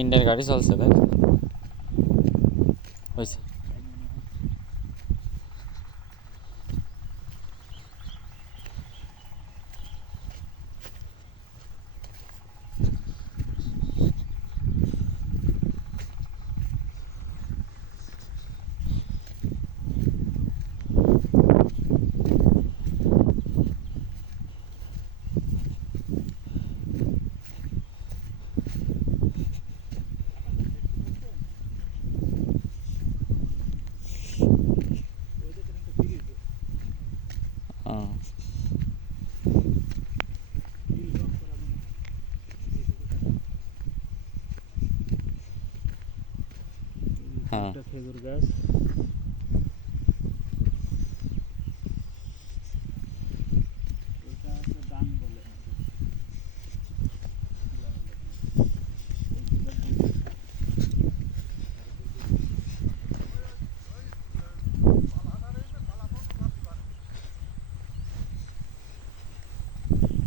ইন্ডিয়ার গাড়ি চলছে, তাই তো? হয়েছে। হ্যাঁ, খেজুর গাছ।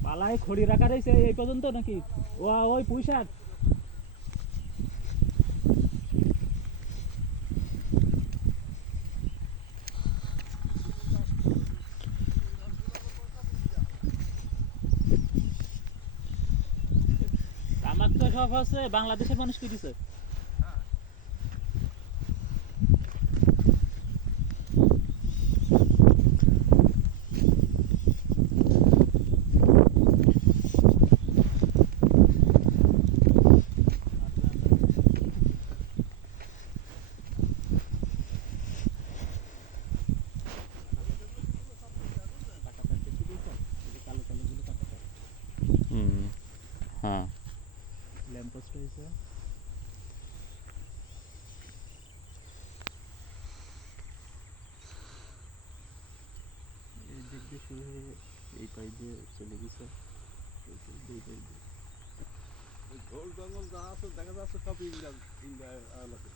পালায় খড়ি রাখা রয়েছে এই পর্যন্ত নাকি? ওই পুঁইশাক আমার তো সব আছে বাংলাদেশের মানুষ কি দিছে। হ্যাঁ, ল্যাম্পপোস্ট হয়েছে। এই দিক দিয়ে শুরু হয়ে এই পাই দিয়ে চলে গেছে। ঝোল জঙ্গল যা আছে দেখা যাচ্ছে সব ইন্ডিয়া এলাকা।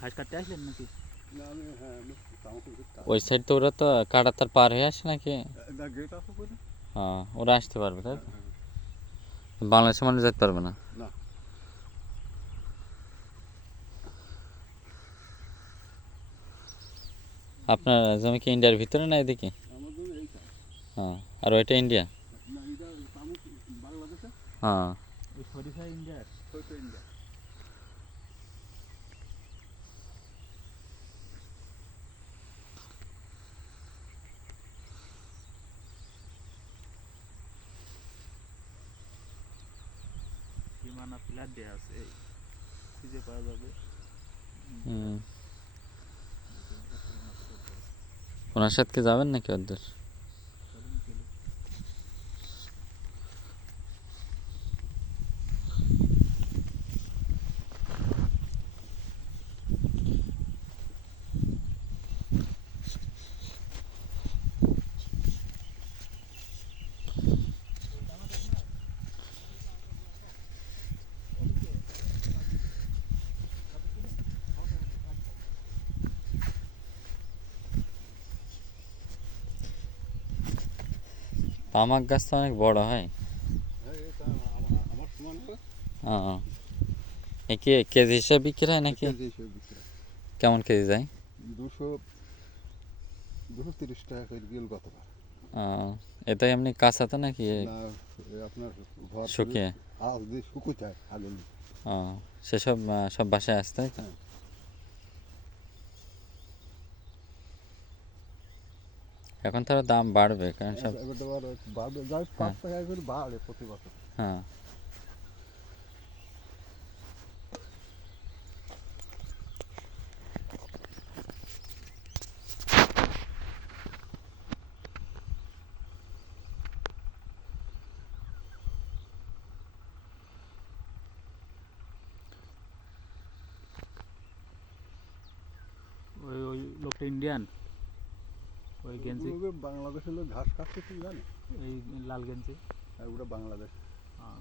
ঘাস কাটতে আসলেন নাকি? না আমি ওই সাইড তো ওরা তো কাঁটাতার পার হয়ে আসে নাকি? গেট আছে করে। হ্যাঁ, ওরা আসতে পারবে, তাই তো? বাংলাদেশের মানুষ যেতে পারবে না। না, আপনার জমি কি ইন্ডিয়ার ভিতরে না এদিকে? আমার জন্য এইটা। হ্যাঁ, আর ওইটা ইন্ডিয়া? না, এটা বাংলাদেশে। হ্যাঁ, ওই সরিষা ইন্ডিয়ার। ওইটা ইন্ডিয়া। সীমানা ফ্ল্যাট দেওয়া আছে, খুঁজে পাওয়া যাবে। ওনার সাথে কি যাবেন নাকি ওদের? তামাক গাছ তো অনেক বড় হয়। আমার সমান। হ্যাঁ, এ কি কেজি হিসেবে বিক্রি হয় নাকি? কেমন কেজি যায়? 230 টাকা করে গেল গতবার। এটা এমনি কাঁচা তো নাকি আপনার শুকিয়ে? শুকুতে আগে। সেসব সব বাসায় আসতে হয়। এখন তো দাম বাড়বে, কারণ সব বাড়বে, 5 টাকা করে বাড়ে প্রতি বছর। হ্যাঁ, ওই লোকটা ইন্ডিয়ান, ওই গেঞ্জি বাংলাদেশের লোক ঘাস কাটতে জানে। এই লাল গেঞ্জি। আর ওটা বাংলাদেশ। হ্যাঁ।